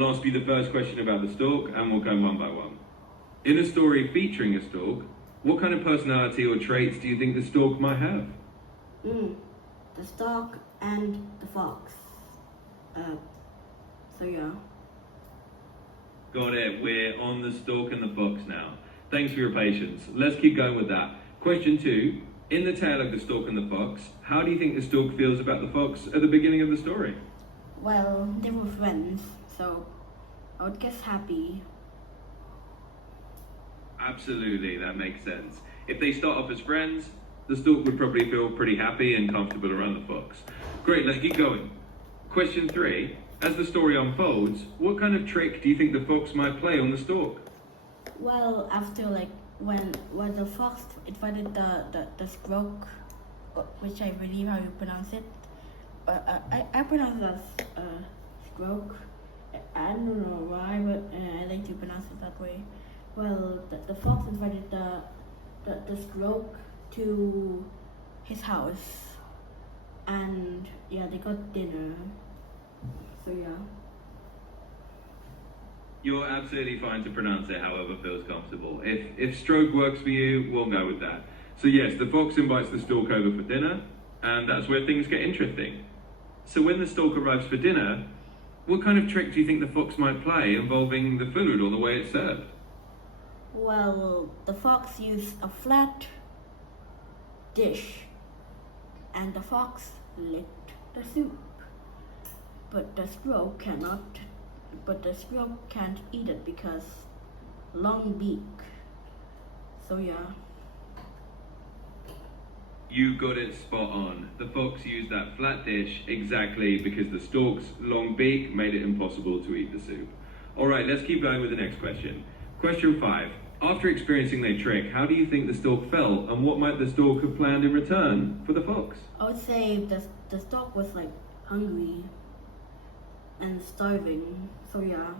I'll ask you the first question about the stork, and we'll go one by one. In a story featuring a stork, what kind of personality or traits do you think the stork might have? The stork and the fox. So yeah. Got it. We're on the stork and the fox now. Thanks for your patience. Let's keep going with that. Question 2. In the tale of the stork and the fox, how do you think the stork feels about the fox at the beginning of the story? Well, they were friends, so I would guess happy. Absolutely, that makes sense. If they start off as friends, the stork would probably feel pretty happy and comfortable around the fox. Great, let's keep going. Question 3. As the story unfolds, what kind of trick do you think the fox might play on the stork? Well, after when the fox invited the squirrel, which I believe how you pronounce it, I pronounce it as squirrel. I don't know why, but I like to pronounce it that way. Well, the fox invited the squirrel to his house, and yeah, they got dinner. So yeah. You're absolutely fine to pronounce it however feels comfortable. If stroke works for you, we'll go with that. So yes, the fox invites the stork over for dinner, and that's where things get interesting. So when the stork arrives for dinner, what kind of trick do you think the fox might play involving the food or the way it's served? Well, the fox used a flat dish, and the fox licked the soup. But the squirrel can't eat it because long beak. So yeah. You got it spot on. The fox used that flat dish exactly because the stork's long beak made it impossible to eat the soup. Alright, let's keep going with the next question. Question 5. After experiencing their trick, how do you think the stork felt, and what might the stork have planned in return for the fox? I would say the stork was like hungry and starving, so yeah.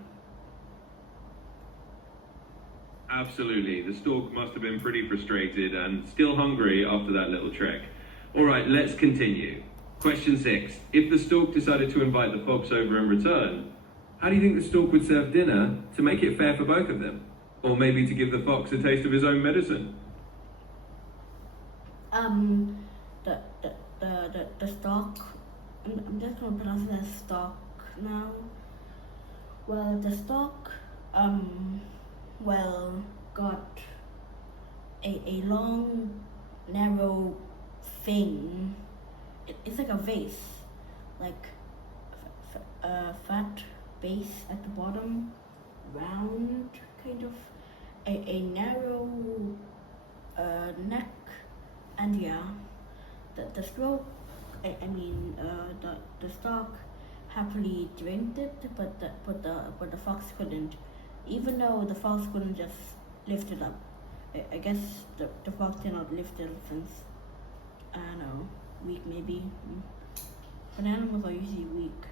Absolutely, the stork must have been pretty frustrated and still hungry after that little trick. Alright, let's continue. Question 6. If the stork decided to invite the fox over in return, how do you think the stork would serve dinner to make it fair for both of them? Or maybe to give the fox a taste of his own medicine? The stork, I'm just gonna pronounce it as stork now. Well, the stork, got a long, narrow thing. It's like a vase, like a fat base at the bottom, round, kind of, a narrow neck, and yeah, the stroke, the stork happily drank it, but the fox couldn't, even though the fox couldn't just lift it up. I guess the fox cannot lift it since, I don't know, weak maybe. But animals are usually weak.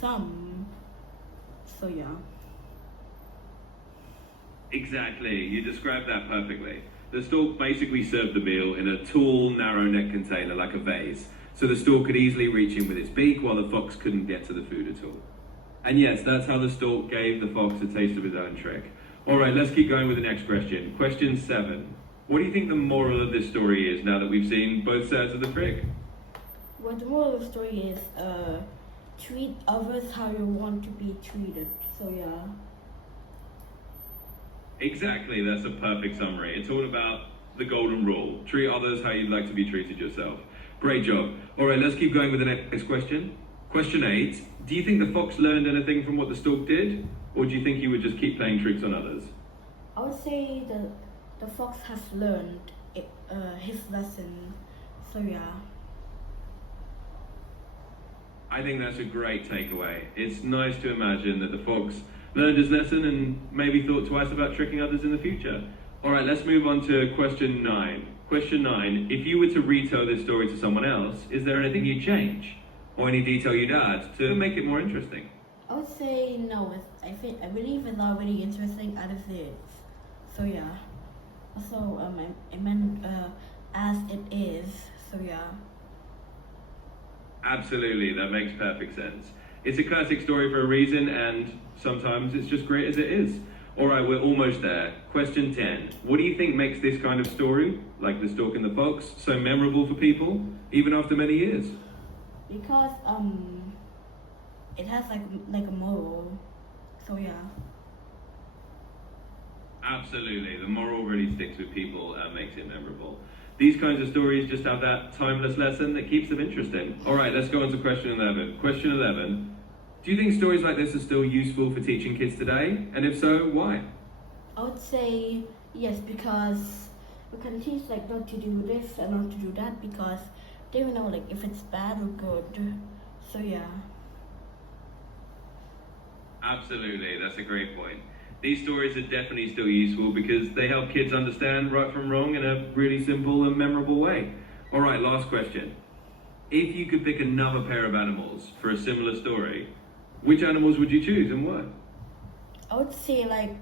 Some, so yeah. Exactly, you described that perfectly. The stork basically served the meal in a tall, narrow neck container like a vase, so the stork could easily reach in with its beak while the fox couldn't get to the food at all. And yes, that's how the stork gave the fox a taste of his own trick. Alright, let's keep going with the next question. Question 7. What do you think the moral of this story is now that we've seen both sides of the trick? Well, the moral of the story is, treat others how you want to be treated, so yeah. Exactly, that's a perfect summary. It's all about the golden rule. Treat others how you'd like to be treated yourself. Great job. Alright, let's keep going with the next question. Question 8. Do you think the fox learned anything from what the stork did? Or do you think he would just keep playing tricks on others? I would say the fox has learned his lesson, so yeah. I think that's a great takeaway. It's nice to imagine that the fox learned his lesson and maybe thought twice about tricking others in the future. Alright, let's move on to question 9. Question 9. If you were to retell this story to someone else, is there anything you'd change? Or any detail you'd add to make it more interesting? I would say no. I believe it's already interesting as it is. So yeah. Also, I meant as it is. So yeah. Absolutely, that makes perfect sense. It's a classic story for a reason, and sometimes it's just great as it is. All right, we're almost there. Question 10. What do you think makes this kind of story, like The Stork and the Fox, so memorable for people, even after many years? Because it has like a moral. So yeah. Absolutely. The moral really sticks with people and makes it memorable. These kinds of stories just have that timeless lesson that keeps them interesting. All right, let's go on to question 11. Question 11. Do you think stories like this are still useful for teaching kids today? And if so, why? I would say yes, because we can teach like not to do this and not to do that, because they will know like if it's bad or good. So yeah. Absolutely, that's a great point. These stories are definitely still useful because they help kids understand right from wrong in a really simple and memorable way. All right, last question. If you could pick another pair of animals for a similar story, which animals would you choose and why? I would say like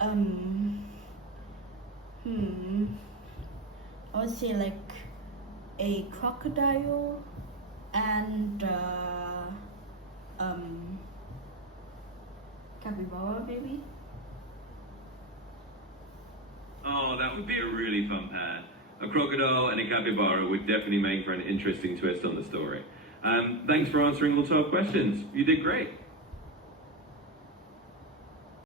I would say like a crocodile and capybara maybe. Oh, that would be a really fun pair. A crocodile and a capybara would definitely make for an interesting twist on the story. Thanks for answering all 12 questions. You did great.